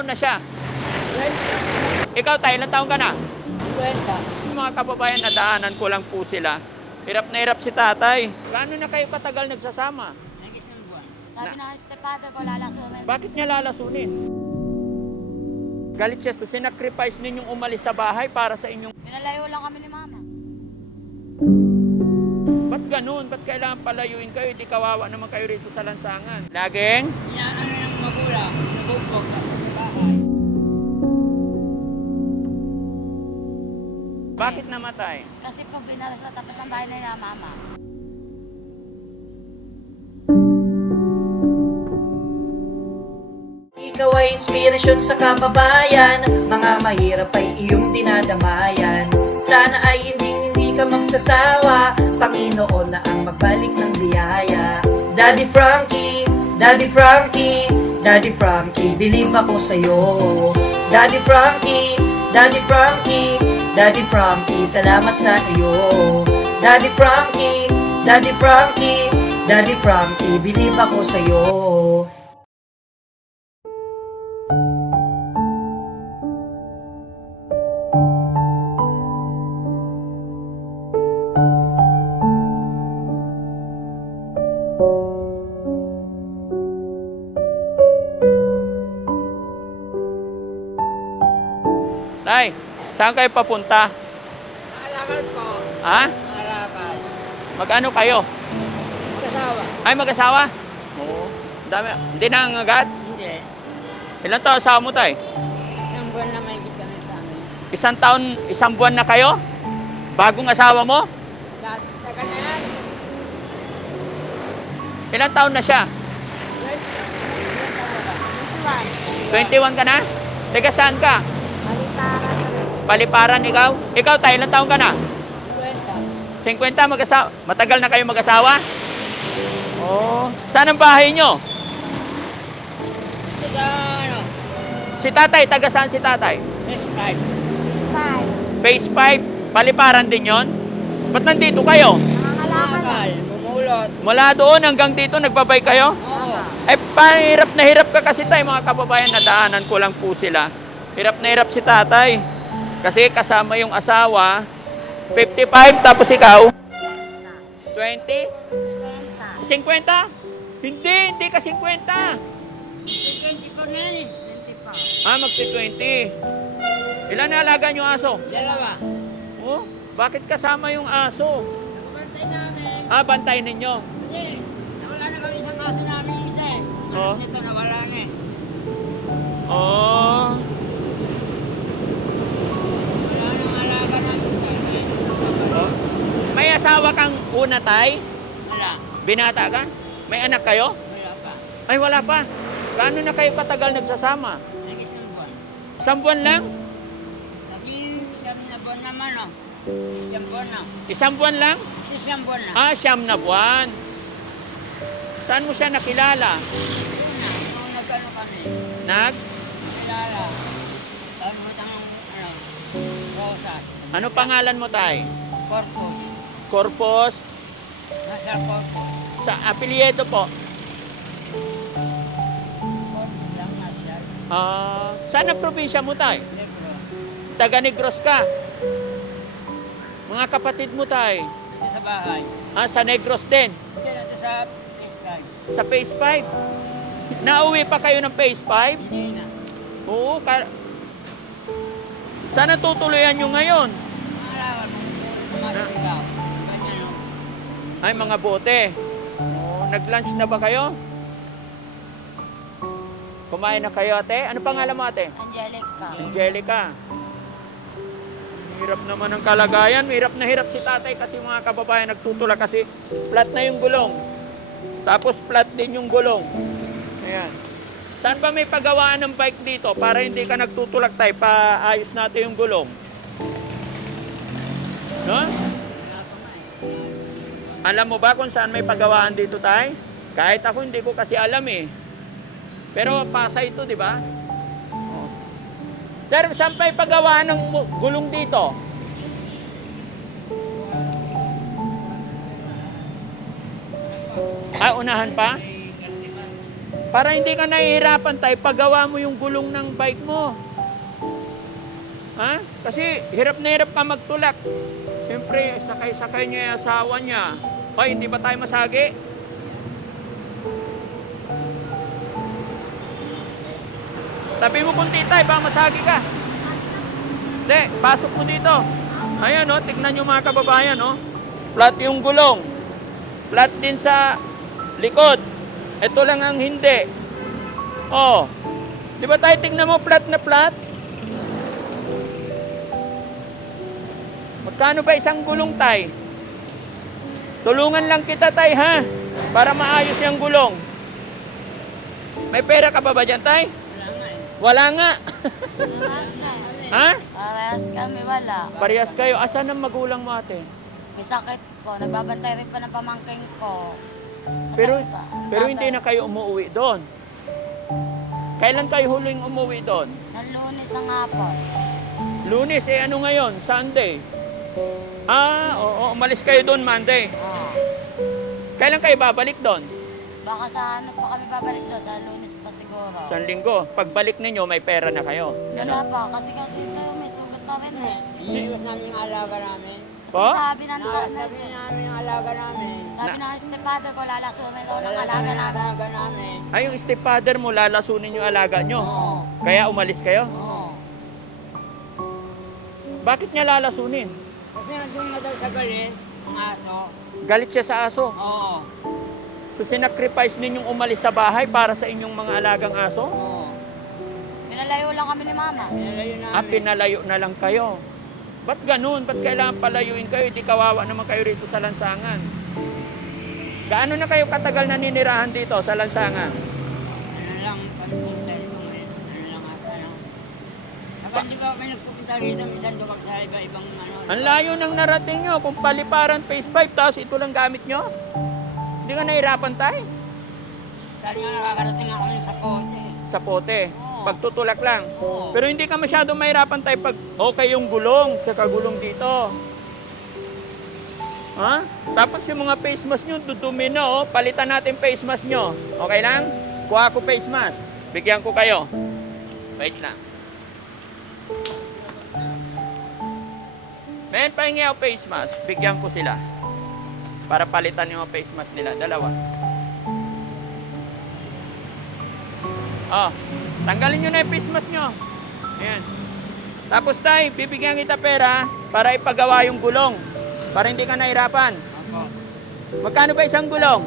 Taon na siya? Ikaw tayo, ilang taon ka na? Mga kababayan, nadaanan ko lang po sila. Hirap na hirap si tatay. Gaano na kayo katagal nagsasama? Sabi na estepado ko lalasunin. Bakit niya lalasunin? Galit siya sa sinacrifice ninyong umalis sa bahay para sa inyong... Pinalayo lang kami ni mama. Ba't ganun? Ba't kailangan palayuin kayo? Di kawawa naman kayo rito sa lansangan. Laging? Inaano ng magulang, nabugbog Bakit namatay? Kasi po binala sa tapat ng bahay na mama. Ikaw ay inspirasyon sa kababayan. Mga mahirap ay iyong dinadamayan. Sana ay hindi hindi ka magsasawa. Panginoon na ang magbalik ng biyaya. Daddy Frankie, Daddy Frankie Daddy Frankie, believe ako sa'yo. Daddy Frankie, Daddy Frankie Daddy Frankie, salamat sa iyo. Daddy Frankie, Daddy Frankie Daddy Frankie, believe ako sa'yo Tay, saan kayo papunta? Alakal po, Ha? alakal. Mag-ano kayo? Kasawa? Ay, mag-asawa? Oo. Dami. Hindi nangangagat? Hindi. Ilan taon asawa mo, tay? Isang buwan na may kita na sa amin. Isang taon, isang buwan na kayo? Bagong asawa mo? Tagal na yan. Ilang taon na siya? 21 ka na? Teka, saan ka? Paliparan ikaw? Ikaw, tay, ilang taon ka na? Kwenta. 50 mag-asawa. Matagal na kayo mag-asawa? Oo. Saan ang bahay nyo? Sika, ano, Si tatay, taga saan si tatay? describe. Spy. Phase 5, paliparan din yon. Ba't nandito kayo? Nangangalaman na. Alakal, bumulot. Mula doon hanggang dito, nagbabay kayo? Oo. Eh, pahirap na hirap ka kasi tayo mga kababayan, nadaanan ko lang po sila. Hirap na hirap si tatay. Kasi kasama yung asawa, 55, tapos ikaw? 20? Benta. 50? Hindi, hindi ka 50. 20 po na eh. 20 pa. Ah, magti-20. Ilan na alaga yung aso? Dalawa. Oh, bakit kasama yung aso? Nakabantay namin. Ah, bantay ninyo. Kasi, nawala na kami sa kaso namin isa eh. Oo. Anak nito nawala na eh. Oh, Wala nang alaga namin. oh. May asawa kang una, tay? Wala. Binata ka? May anak kayo? Wala pa. Ay, wala pa. Gaano na kayo katagal nagsasama? Naging isang buwan. Isang buwan lang? Naging siyam na buwan naman oh. Siyam buwan na. Isang buwan lang? Isa siyam buwan na. Ah, siyam na buwan. Saan mo siya nakilala? Nung nagkano kami. Nag? Kilala. Pagbutan ng ano, rosas. Ano pangalan mo, tay? Corpus. Corpus? Nasa corpus. Sa apelyido po? Corpus lang nasa. Ah, saan ang probinsya mo, tay? Libro. Taga Negros ka. Mga kapatid mo, tay. Dito sa bahay. Ah, sa Negros din. Hindi natin sa Piscay. Sa Phase 5. Nauwi pa kayo ng Phase 5? Hindi na. Oo, ka... Sana tutuloyan nyo ngayon. Ay, mga bote. Oo, nag-lunch na ba kayo? Kumain na kayo, ate? Ano pangalan mo, ate? Angelica. Angelica. Hirap naman ang kalagayan. Hirap na hirap si tatay kasi mga kababayan nagtutulak kasi flat na yung gulong. Tapos flat din yung gulong. Ayan. Saan ba may pagawaan ng bike dito para hindi ka nagtutulak tayo? Paayos natin yung gulong. No? Alam mo ba kung saan may pagawaan dito tay? Kahit ako hindi ko kasi alam eh. Pero pasa ito, di ba? Oh. Sir, saan pa ipagawa ng gulong dito? Ah, unahan pa? Para hindi ka nahihirapan tayo, paggawa mo yung gulong ng bike mo. Ha? Kasi hirap na hirap ka magtulak. Siyempre, sakay-sakay niya yung asawa niya. Hoy, hindi ba tayo masagi? Tabi mo kunti tayo, baka masagi ka. Hindi, pasok mo dito. Ayan o, tignan nyo mga kababayan o. Flat yung gulong. Flat din sa likod. Ito lang ang hindi. Oh. Di ba tayo tignan mo flat na flat? Magkano ba isang gulong tay? Tulungan lang kita tay ha. Para maayos yung gulong. May pera ka pa ba dyan tay? Wala nga. Wala nga. Parehas kami. ha? Parehas kami, wala. Parehas kayo. Asan ang magulang mo ate? May sakit po. Nagbabantay rin pa ng pamangking ko. Masakit Pero, pa. Pero hindi na kayo umuwi doon. Kailan kayo huling umuwi doon? Ng lunes ng hapon. Lunes, eh ano ngayon? Sunday. Ah, oo, umalis kayo doon Monday. Oh. Kailan kayo babalik doon? Baka sa ano pa kami babalik doon? Sa lunes pa siguro. Sa linggo. Pagbalik ninyo, may pera na kayo. Wala Ganon. pa. Kasi kasi ito may sugat pa rin eh. Iniiwas namin yung alaga namin. Kasi Po? sabi ng ta- na, Sabi namin yung alaga namin. sabi ng estepado ko, lalasunin daw ng alaga yung namin. alaga namin. Ay, yung stepfather mo, lalasunin yung alaga nyo. Oo. Kaya umalis kayo? Oo. Bakit niya lalasunin? Nandun na daw sa galis, ang aso. Galit siya sa aso. Oo. So, sinacrifice ninyong umalis sa bahay para sa inyong mga alagang aso? Oo. Pinalayo lang kami ni mama. Pinalayo namin. Ah, pinalayo na lang kayo. Ba't ganun? Ba't kailangan palayuin kayo? Di kawawa naman kayo rito sa lansangan. Gaano na kayo katagal na ninirahan dito sa lansangan? Ano lang, pagpunta rito ngayon. Ano lang at ano. Kapag di ba kami nagpupunta rito, minsan dumak sa iba-ibang ano. Ang layo ng narating nyo. Kung paliparan phase 5, tapos ito lang gamit nyo. Hindi ka nahirapan tayo. Dahil nga nakakarating kami sa pote. Sa pote. Pagtutulak lang. Oo. Pero hindi ka masyadong mahirapan tayo pag okay yung gulong, sa gulong dito. Ha? Tapos yung mga face mask nyo, dudumi na oh. Palitan natin face mask nyo. Okay lang? Kuha ko face mask. Bigyan ko kayo. Wait lang. Men, pahingi ako face mask. Bigyan ko sila. Para palitan yung face mask nila. Dalawa. Oh, tanggalin nyo na yung face mask nyo. Ayan. Tapos tay, bibigyan kita pera para ipagawa yung gulong. Para hindi ka nahirapan. Magkano ba isang gulong?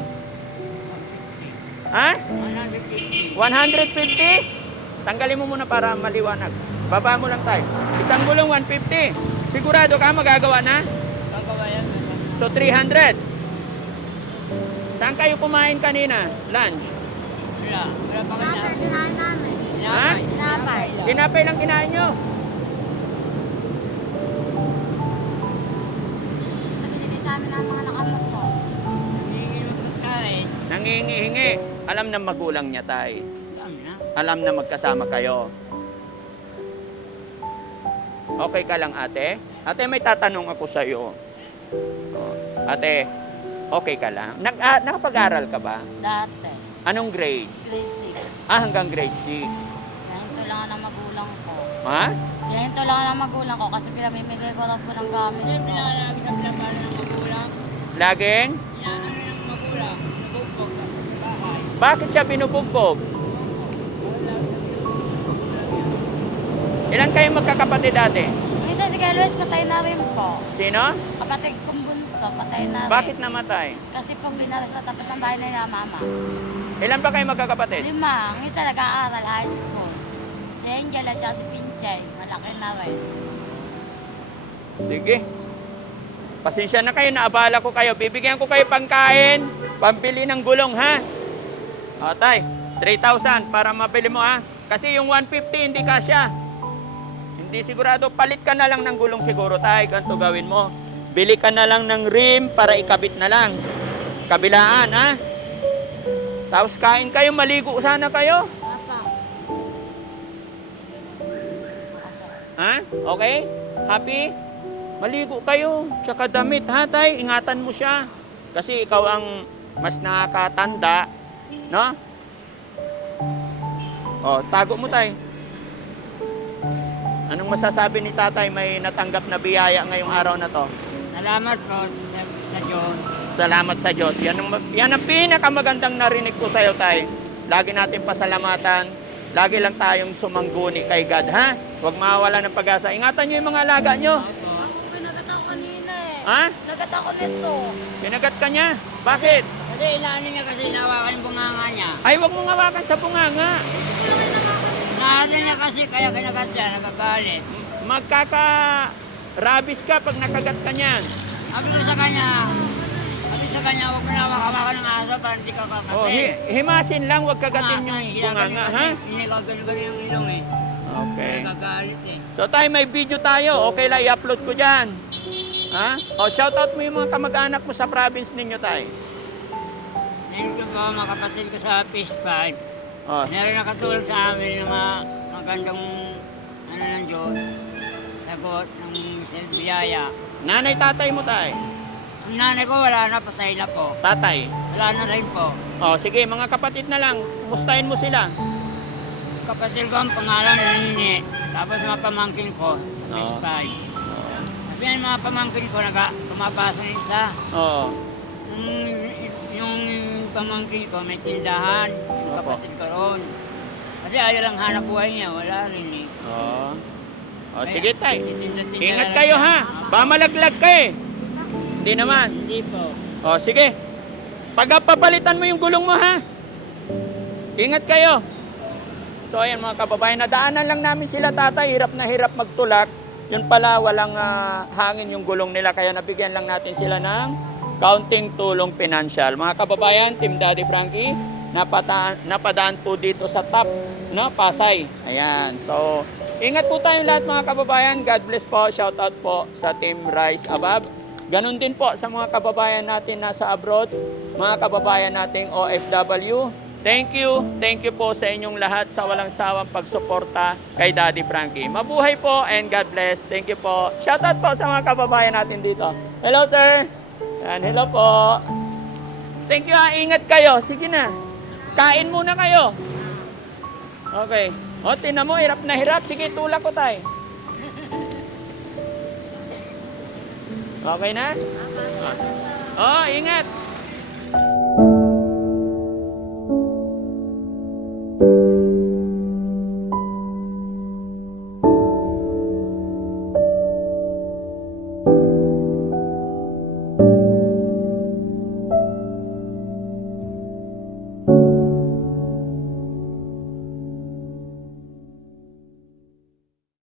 Ha? 150. 150? Tanggalin mo muna para maliwanag. Baba mo lang tayo. Isang gulong 150. Sigurado ka magagawa na? Gagawa yan. So 300. Saan kayo kumain kanina? Lunch? Wala. Wala pa kinain namin. Ha? Tinapay. Tinapay lang kinain nyo. Nabili sa amin ng mga. Hindi magpagkain. Nangingihingi. Alam na magulang niya tay. Dami na. Alam na magkasama kayo. Okay ka lang ate? Ate, may tatanong ako sa iyo. Ate, okay ka lang? Nag ah, nakapag-aral ka ba? Dati. Anong grade? Grade 6. Ah, hanggang grade 6. Nahinto lang ako ng magulang ko. Ha? Nahinto lang ako ng magulang ko kasi pinamimigay ko lang po ng gamit Hindi ko. pinalalagi sa pinapala ng magulang. Laging? Inaano ng magulang. Nabugbog sa bahay. Bakit siya binubugbog? Ilan kayo magkakapatid ate? Isa si Luis, patay na rin po. Sino? Kapatid kong bunso, patay na rin. Bakit namatay? Kasi po binaras sa tapat ng bahay nila mama. Ilan ba kayo magkakapatid? Lima, ang isa nag-aaral high school. Si Angel at si Pinchay, malaki na rin. Sige. Pasensya na kayo, naabala ko kayo. Bibigyan ko kayo pangkain, pambili ng gulong, ha? O, tay, 3,000 para mabili mo, ha? Kasi yung 150 hindi kasya. Hindi sigurado, palit ka na lang ng gulong siguro, tay. Ganito gawin mo. Bili ka na lang ng rim para ikabit na lang. Kabilaan, ha? Tapos kain kayo, maligo sana kayo. Papa. Ha? Okay? Happy? Maligo kayo. Tsaka damit, ha, tay? Ingatan mo siya. Kasi ikaw ang mas nakakatanda, no? Oh, tago mo tay. Anong masasabi ni tatay may natanggap na biyaya ngayong araw na to? Salamat po sa, sa Diyos. Salamat sa Diyos. Yan ang, yan ang pinakamagandang narinig ko sa'yo, tay. Lagi natin pasalamatan. Lagi lang tayong sumangguni kay God, ha? Huwag mawala ng pag-asa. Ingatan nyo yung mga alaga nyo. Ako pinagat ako kanina eh. Ha? Nagat ako nito. Pinagat ka niya. Bakit? Kasi ilanin niya kasi inawakan yung bunganga niya. Ay, huwag mong hawakan sa bunganga. Nag-aaral na kasi, kaya kinagat siya, nagagalit. Magkaka-rabies ka pag nakagat ka niyan. Sabi ko sa kanya, sabi sa kanya, huwag mo na makawakan ng aso para hindi ka kakatin. Oh, hi- himasin lang, huwag kagatin yung bunganga, ha? Hindi ko ganun-ganun yung ilong eh. Okay. Nagagalit eh. So tayo, may video tayo. Okay lang, i-upload ko dyan. Ha? O, shoutout mo yung mga kamag-anak mo sa province ninyo, tayo. Thank you po, mga kapatid ko sa PS5. Oh. Meron na katulad sa amin ng mga magandang ano ng Diyos. Sagot ng biyaya. Nanay, tatay mo tay? Ang nanay ko wala na, patay na po. Tatay? Wala na rin po. Oh, sige, mga kapatid na lang. Kumustahin mo sila. Kapatid ko ang pangalan ng Nini. Tapos mga pamangkin ko, oh. Miss Pai. Oh. Kasi yung mga pamangkin ko, naga, pumapasa ng isa. Oo. Oh. Yung, yung pamangkin ko, may tindahan. Opo. kapatid ko roon. Kasi ayaw lang hanap buhay niya, wala rin eh. Oo. O, sige, tay. Titinda-tinda Ingat lang kayo, siya. ha? Baka malaglag ka eh. Hindi naman. Hindi po. O, sige. Pag papalitan mo yung gulong mo, ha? Ingat kayo. So, ayan mga kababayan, nadaanan lang namin sila tatay. Hirap na hirap magtulak. Yun pala, walang ah, hangin yung gulong nila. Kaya nabigyan lang natin sila ng counting tulong financial. Mga kababayan, Team Daddy Frankie, napataan, napadaan po dito sa top na Pasay. Ayan. So, ingat po tayong lahat mga kababayan. God bless po. Shout out po sa Team Rise Above. Ganon din po sa mga kababayan natin nasa abroad, mga kababayan nating OFW. Thank you, thank you po sa inyong lahat sa walang sawang pagsuporta kay Daddy Frankie. Mabuhay po and God bless. Thank you po. Shoutout po sa mga kababayan natin dito. Hello sir. Yan, hello po. Thank you ha, ingat kayo. Sige na. Kain muna kayo. Okay. O, tinan mo, hirap na hirap. Sige, tulak ko tayo. Okay na? Oh, ingat.